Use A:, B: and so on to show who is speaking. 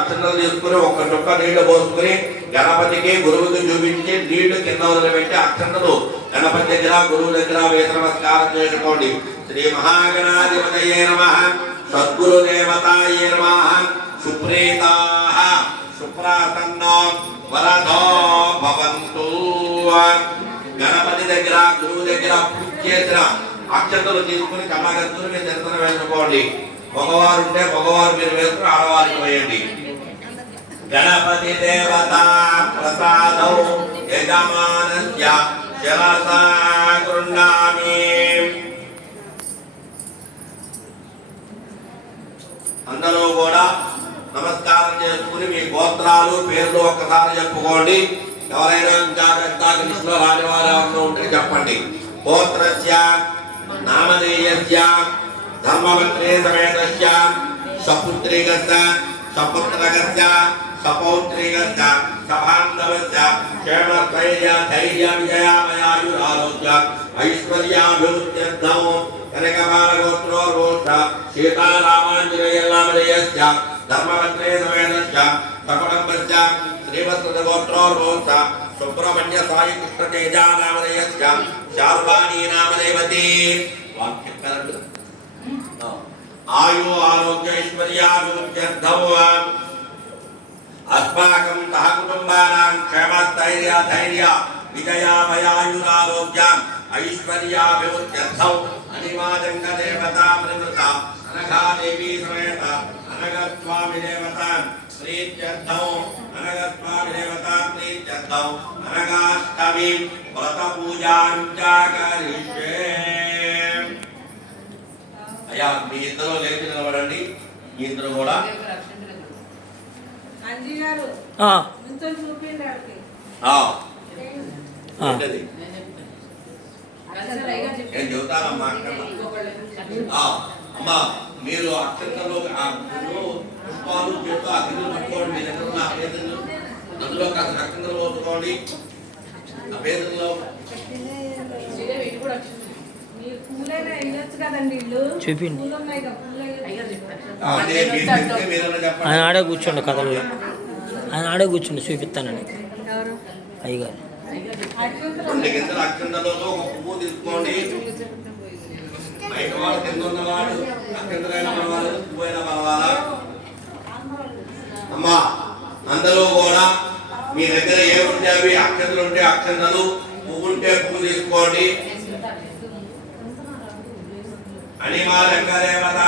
A: అర్చనలు చేసుకుని ఒక చుక్క నీళ్ళు పోసుకుని గణపతికి గురువుకి చూపించి నీళ్ళు కింద వదిలిపెట్టి అర్చనలు గణపతి దగ్గర గురువు దగ్గర వేద నమస్కారం చేసుకోండి శ్రీ మహాగణాధిపతయే నమ. సద్గురు దేవతాయే నమ. సుప్రీతా. సుప్రాసన్నో వరదో భవంతు. గణపతి దగ్గర గురువు దగ్గర పూజ చేసిన అక్షతలు తీసుకుని కళాగత్తులు మీరు దర్శనం వేసుకోండి మగవారు ఉంటే మగవారు మీరు వేసుకుని ఆడవారికి వేయండి గణపతి దేవత ప్రసాదౌ యజమానస్య శిరసా గృహ్ణామి అందరూ కూడా నమస్కారం చేసుకుని మీ గోత్రాలు పేర్లు ఒక్కసారి చెప్పుకోండి. ఎవరైనా ఇంకా ఇంకా రాని వారు ఎవరైనా ఉంటే చెప్పండి. గోత్రస్య నామధేయస్య ధర్మమంత్రే సమేతస్య సపుత్రిగస్య సపుత్రగస్య సపౌత్రికస్య సభాంధవస్య క్షేమస్థైర్య ధైర్య విజయామయాయురారోగ్య ఐశ్వర్యాభివృద్ధ్యర్థం కనకమాలగోత్రోర్వోష్ట సీతారామాంజనేయల్లామలయస్య ధర్మమంత్రే సమేతస్య సకుటుంబస్య శ్రీవత్సగోత్రోర్వోష్ట సుబ్రహ్మణ్య సాయి కృష్ణ తేజానామలయస్య శార్వాణీ నామదేవతి వాక్యం కరెక్ట్ ఆయు ఆరోగ్య ఐశ్వర్యాభివృద్ధ్యర్థం అస్మాకం సహ కుటుంబానాం క్షేమస్థైర్య ధైర్య విజయాభయాయురారోగ్య ఐశ్వర్యాభివృద్ధ్యర్థం అనిమాదంగ దేవతామృత అనఘాదేవీ సమేత అనగస్వామి దేవత ప్రీత్యర్థౌ అనగస్వామి దేవత ప్రీత్యర్థౌ అనగాష్టమి వ్రత పూజాం పూజాంచాకరిష్యే అయ్యా మీ ఇద్దరు లేచి నిలబడండి మీ ఇద్దరు కూడా నేను చెబుతానమ్మా అమ్మా మీరు అక్షంతలు ఆ మీరు పుష్పాలు పట్టుకోండి. మీ దగ్గర ఉన్న అందులో కాస్త అక్షంతలు
B: కదండి ఇల్లు.
C: చూపిండి. ఆయన
A: చెప్పండి.
C: ఆడే కూర్చోండి కథల్లో ఆయన ఆడే కూర్చోండి చూపిస్తానని.
B: ఎవరు?
C: అయ్యగారు.
A: అమ్మా అందరూ కూడా మీ దగ్గర ఏముంటే అవి అక్షంతలు ఉంటే అక్షంతలు పువ్వు ఉంటే పువ్వు తీసుకోండి. అనిమా రంగదేవత